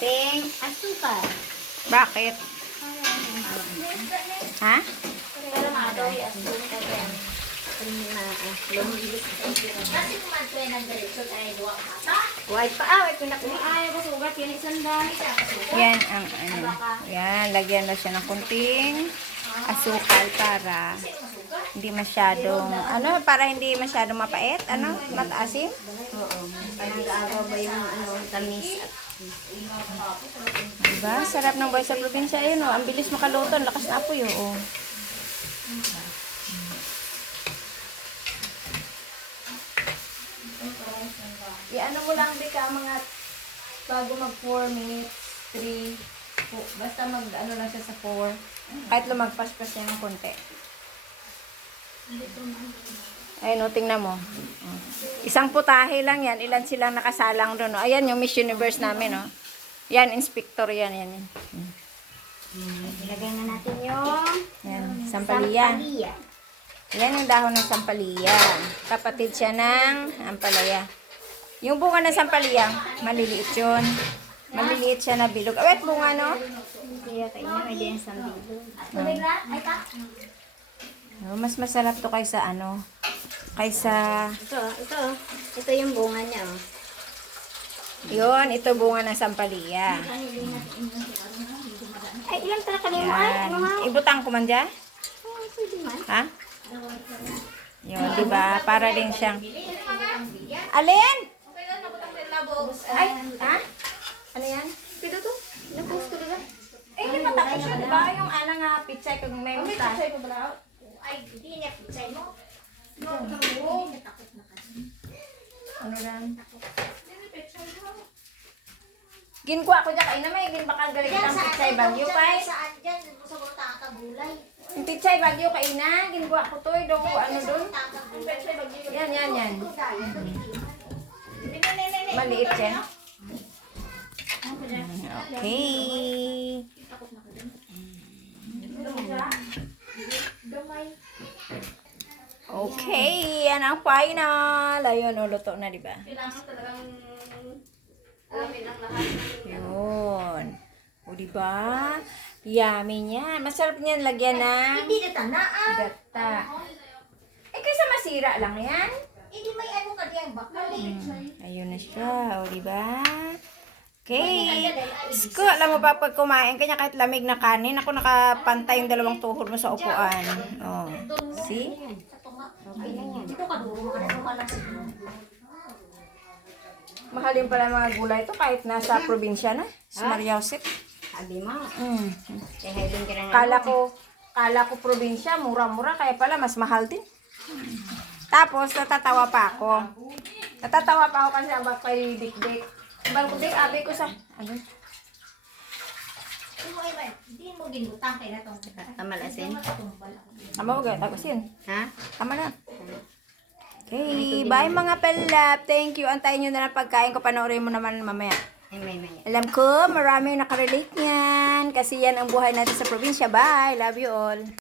konting asukal. Bakit? Ha? Pero maadoy asukal yan. Lumilis. Kasi kuman ko yung nag-diretso tayo duwa kata. White pa. White ko na kumaay. Basugat yun isanda. Yan ang ano. Yan, lagyan na siya ng konting asukal para hindi masyadong, para hindi masyadong mapait, mataasim. Oo. Parang gaagaw ba yung tamis at Diba? Sarap ng buhay sa probinsya. Ayun, ang bilis makaluto. Ang lakas na apoy, oh. I-ano mo lang, Bika, mga bago mag 4 minutes, 3, basta mag-ano lang siya sa 4. Kahit lumagpas pa siya ng konti. Ayun, oh, tingnan mo. Isang putahe lang yan. Ilan silang nakasalang doon. Oh. Ayan yung Miss Universe namin. Oh. Yan, inspector yan. Yan. ilagay na natin yung Yan, sampalaya. Yan yung dahon ng sampalaya. Kapatid siya ng ampalaya. Yung bunga ng sampalaya, maliliit yun. Maliliit siya na bilog. Awet, bunga, no? Kaya kayo may din sa bilog. Oh, mas masarap to kaysa kaysa... Ito yung bunga niya, oh. Yun, ito bunga ng sampalaya. Ay, ilang talaga na yung ay? Yan. Ibutang ko man dyan? Oo, pwede man. Ha? Yun, diba? Para din siyang... Alin? Ay, ha? Ano yan? Pwede to? Napost ko nila. Eh, di ba tapos yun? Diba yung nga pizza kung may musta? Ay, hindi niya pizzay mo. Ano lang? Ginkuha ko dyan kayo na may ginbakang galing ng pizza bagyo pa eh. Saan dyan? Sa mga takagulay. Yung pizza bagyo kayo na. Ginkuha ko to eh. Doon ko ano doon. Yan. Maliit yan. Okay. Okay, yan ang final. Ayun, luto na, di ba? Yun. O, di ba? Yummy niyan. Masarap niyan lagyan ng Hindi na tanaan. gata. Eh, kaysa masira lang yan. Hindi may ano ka diyang bakal eh. Ayun na siya. O, di ba? Okay. Sko, alam mo ba, pag kumain kanya kahit lamig na kanin, ako nakapantay yung dalawang tuhod mo sa upuan. Oh. See? Okay na yan. Dito ka duro. Ano ka lang siguro. Mahalin pala mga gulay to kahit nasa probinsya na. Sa Maria Josep. Sabi mo. Mm. Kaya heaven ka na Kala ko probinsya, mura-mura, kaya pala mas mahal din. Tapos, natatawa pa ako. Kasi abang kay Dik-Dik. Abang ko Dik, abi ko sa... Ano? Hindi mo ginutang kaya na itong tamalasin. Tama mo gaya, tapos yun. Ha? Tama na. Okay, bye mga palap. Thank you. Antayin nyo na lang pagkain ko. Panoorin mo naman mamaya. May. Alam ko, maraming nakarelate niyan. Kasi yan ang buhay natin sa probinsya. Bye. Love you all.